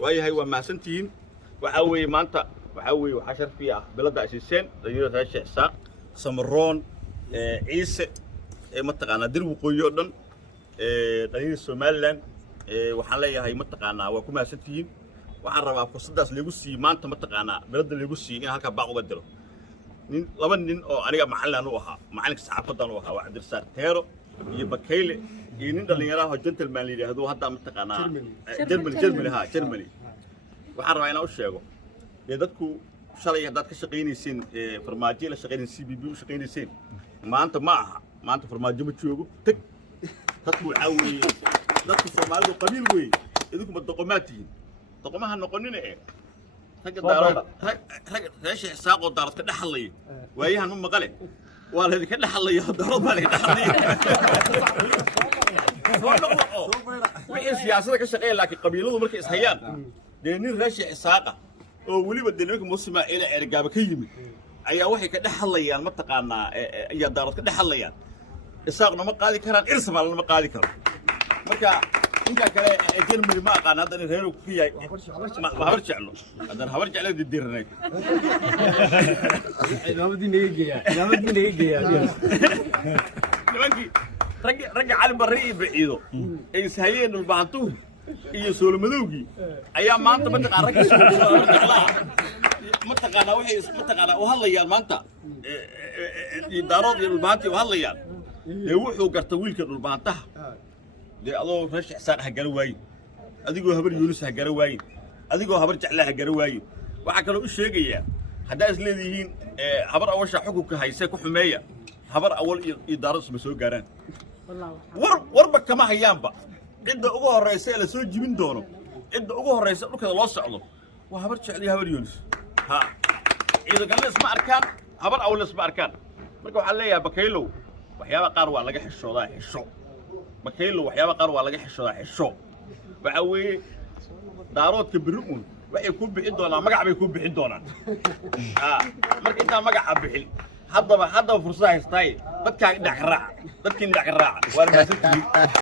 waayahay waa mahadsantihiin waxaa weeye maanta waxaa weeye waxaa sharfi ah bilada asiiseen dhalinyarada reer Sheekh Isaaq Samaroon ciise mataqaanaa dir waqooyi oo dhan dhalinyarada Somaliland waxaan leeyahay mataqaanaa waa ku mahadsantihiin waxaan rabaa fursadaas lagu sii maanta mataqaanaa bilada lagu sii in halka baaq uga diro nin laba nin oo aniga macallin u ahaa macalinka saxaafadan u ahaa waa Cabdirsaaq Teero iyo Bakayle iyo nin dhalinyaraha gentleman la yiraahdo hadda mataqaanaa Germany waxaan rabaa inaan u sheego dadku shalay haddaad ka shaqaynaysiin farmaajo la shaqaynaysiin CBB u shaqaynaysiin maanta ma aha maanta farmaajo ma joogo tag dadku caawiye dadku Soomaalidu qabiil weey idinku ma doqomaatihiin doqomaha noqonina ragga daarada rag reesh Isaaq oo daarad ka dhaxlay waayahan ma maqale waa la idinka dhaxlay daarad baa la dhaxlay wixii siyaasadda ka shaqeeya laakiin qabiiladu markay is hayaan nin reesh Isaaq oo waliba deegaanka Muusima ila ergaaba ka yimid ayaa waxay ka dhaxlayaan mataqaanaa ayaa daarad ka dhaxlayaan Isaaqna ma qaadi karaan Irsamaal ma qaadi karo marka inta kale Germany ma aqaan hadda reer ku yahay ma habar jeclo hadda habar jeclo didirnay ragga cali barri bixido ay saayeen dhulbaantu iyo soolmadowgi ayaa maanta mataqaan ragga mataqaanaa waxay mataqaanaa u hadlayaan maanta daarood iyo dhulbaanti u hadlayaan wuxuu garta wiilka dhulbaantaha adoo reesh Isaaq ha gara waayin adigoo habar Yuunus ha gara waayin adigoo habar jecla ha gara waayin waxa kale u sheegaya hadaa is leedihiin habar awasha xukunka hayse ku xumeeya habar awal iyo daarood ma soo gaaraan warba kama hayaanba cidda ugu horeysa la soo jibin doono cidda ugu horeysa dhulkada loo socdo waa habar jecel iyo habar Yuunus ha ciidan isma arkaan habar awal isma arkaan marka waxa leeyahay Bakaylow waxyaaba qaar waa laga xishoodaa xisho Bakaylow waxyaaba qaar waa laga xishoodaa xisho waxa weeye daaroodka biruun waxay ku bixin doonaan magac bay ku bixin doonaan marka inta magaca bixin haddaba fursad haystay dadka dhinac ka raaca waa mahadsantihiin